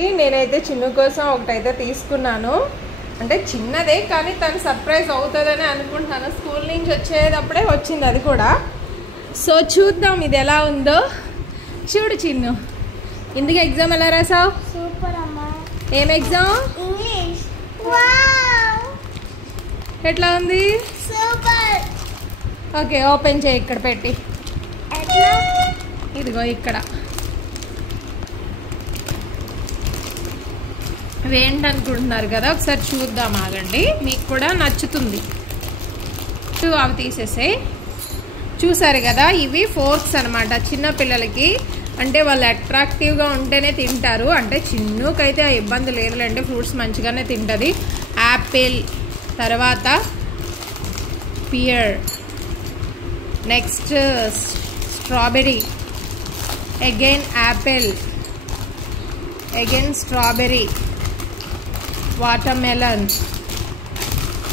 చూడండి, నేనైతే చిన్ను కోసం ఒకటైతే తీసుకున్నాను. అంటే చిన్నదే, కానీ తను సర్ప్రైజ్ అవుతుందని అనుకుంటున్నాను. స్కూల్ నుంచి వచ్చేటప్పుడే వచ్చింది అది కూడా. సో చూద్దాం ఇది ఎలా ఉందో. చూడు చిన్ను, ఇందుకు ఎగ్జామ్ ఎలా రాసావు? సూపర్ అమ్మా. ఏం ఎగ్జామ్? ఇంగ్లీష్. వావ్, ఎట్లా ఉంది? సూపర్. ఓకే, ఓపెన్ చేయి. ఇక్కడ పెట్టి ఎట్లా? ఇదిగో ఇక్కడ. ఇవేంటనుకుంటున్నారు కదా, ఒకసారి చూద్దాం ఆగండి, మీకు కూడా నచ్చుతుంది. అవి తీసేసాయి. చూసారు కదా, ఇవి ఫోర్క్స్ అనమాట చిన్నపిల్లలకి. అంటే వాళ్ళు అట్రాక్టివ్గా ఉంటేనే తింటారు. అంటే చిన్నకైతే ఆ ఇబ్బంది లేదులేండి, ఫ్రూట్స్ మంచిగానే తింటుంది. యాపిల్, తర్వాత pear, next strawberry, again apple, again strawberry, watermelon,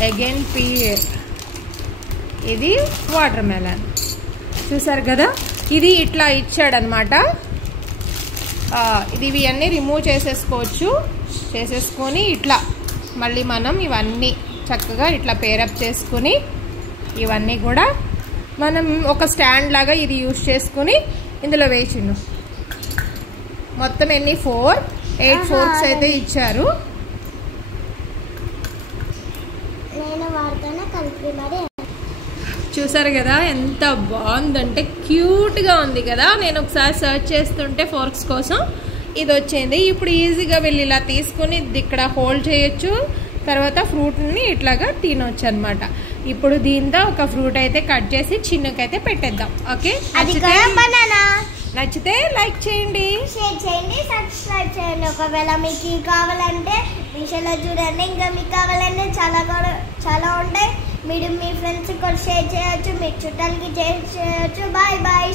again pear, ఇది వాటర్మెలన్. చూసారు కదా, ఇది ఇట్లా ఇచ్చాడనమాట. ఇది ఇవన్నీ రిమూవ్ చేసేసుకొని ఇట్లా మళ్ళీ మనం ఇవన్నీ చక్కగా ఇట్లా పేరప్ చేసుకుని ఇవన్నీ కూడా మనం ఒక స్టాండ్ లాగా ఇది యూజ్ చేసుకుని ఇందులో వేయించు. మొత్తం ఎన్ని 8 ఫోర్క్స్ అయితే ఇచ్చారు. చూసారు కదా ఎంత బాగుందంటే, క్యూట్గా ఉంది కదా. నేను ఒకసారి సర్చ్ చేస్తుంటే ఫోర్క్స్ కోసం ఇది వచ్చింది. ఇప్పుడు ఈజీగా వెళ్ళి ఇలా తీసుకుని ఇక్కడ హోల్డ్ చేయొచ్చు. తర్వాత ఫ్రూట్ని ఇట్లాగా తినొచ్చు అనమాట. ఇప్పుడు దీంతో ఒక ఫ్రూట్ అయితే కట్ చేసి చిన్నకైతే పెట్టేద్దాం. ఓకే, నచ్చితే లైక్ చేయండి, షేర్ చేయండి, సబ్స్క్రైబ్ చేయండి. ఒకవేళ మీకు కావాలంటే మీషోలో చూడండి. ఇంకా మీకు కావాలంటే చాలా ఉంటాయి. మీరు మీ ఫ్రెండ్స్ కూడా షేర్ చేయొచ్చు, మీ చుట్టాలకి షేర్ చేయొచ్చు. Bye bye.